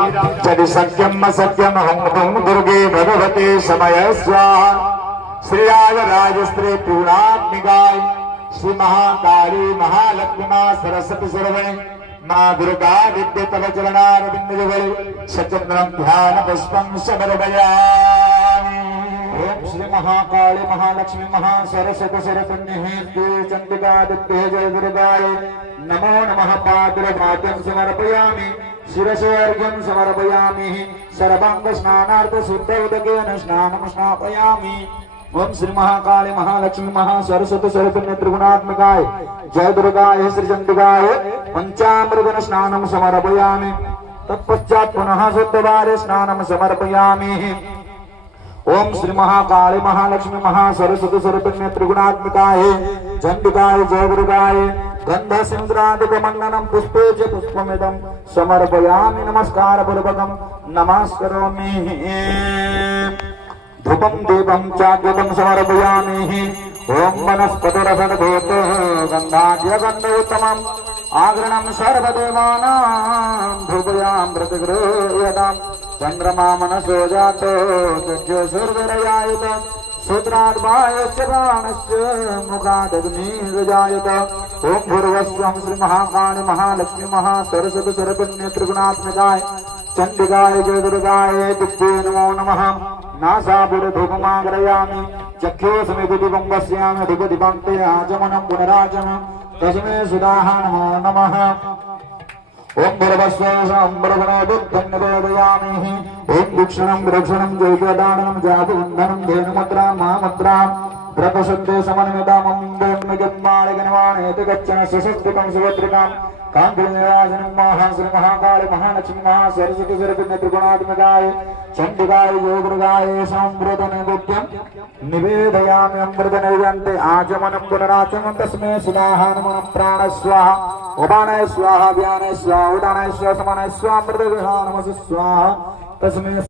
चरि सत्यम असत्यम हम तुम दुर्गे भगवते समय स्वाहा। श्री राजस्त्री पूर्णात्मिकाय श्री महाकाली महालक्ष्मी मां सरस्वती सर्वणे मां दुर्गा विद्ये तव चरणारविंद जुगले सचंद्रम ध्यान पुष्पम समर्पयामि। ओम श्री महाकाली महालक्ष्मी महा सरस्वती सर्वकन्ये चंडिका दित्ये जय दुर्गाय नमो नमः। पादुर्भाग्यं समर्पयामि शिरसे अर्घ्यं समर्पयामि। सर्वांग स्नानार्थ शुद्ध उदकेन स्नानं स्नापयामि। ओम श्री महाकाली महालक्ष्मी महा सरस्वती सर्वकन्ये त्रिगुणात्मिकाय जय दुर्गाय श्री चंडिकाय पंचामृतेन स्नानं समर्पयामि। तत्पश्चात् पुनः शुद्धवारे स्नानं समर्पयामि। ओम श्री महाकाली महालक्ष्मी महा सरस्वती सर्वकन्ये त्रिगुणात्मिकाय चंडिकाय जय दुर्गाय गंध सिंद्रादिकमण्डनं पुष्पे च पुष्पमिदं समर्पयामि। नमस्कार पूर्वकं नमस्करोमि। धूपं दीपं चाग्यतं समर्पयामि। ओम वनस्पतिरसद्भूतो गन्धाद्यगन्धोत्तमम् आगृणं सर्वदेवानां धूपयां प्रतिगृह्यताम्। चंद्रमा मनसो जातो तुज्यो सूर्यरयायुत सूत्राद्वायस्य प्राणस्य मुखादग्निर्जायत। ओम भूर्भुवस्सुवं श्री महाकाली महालक्ष्मी महा सरस्वती सर्वकन्ये त्रिगुणात्मिकाय चंडिकाय जय दुर्गाय तुभ्ये नमो नमः। नासापुरधूपमाग्रयामि चक्षुषमि दीपं पश्यामि धूपदीपन्ते आचमनं पुनराचमनं तस्मै सुधाः नमो नमः। ओम भूर्भुवस्सुवं बुद्धं निवेदयामि। ओम भूक्षणं वृक्षणं जैवदानं जातुवन्दनं धेनुमुद्रां महामुद्रां प्रपशन्ते समन्वितामं वेण्मगिम्माळिगणवाणेति गच्छन सशस्तिकं सुभद्रिकां कान्तिनिवासिनं महा श्री महाकाली महालक्ष्मी महा सरस्वती सर्वकन्ये त्रिगुणात्मिकाय चंडिकाय जय दुर्गाय साम्प्रतनैवेद्यं निवेदयामि। अमृतनैवेद्यन्ते आचमनं पुनराचमनं तस्मै सुधाः नमः। प्राण स्वाहा उपानाय स्वाहा व्यानाय स्वाहा उदानाय स्वाहा समानाय स्वाहा अमृतविहार नमः स्वाहा तस्मै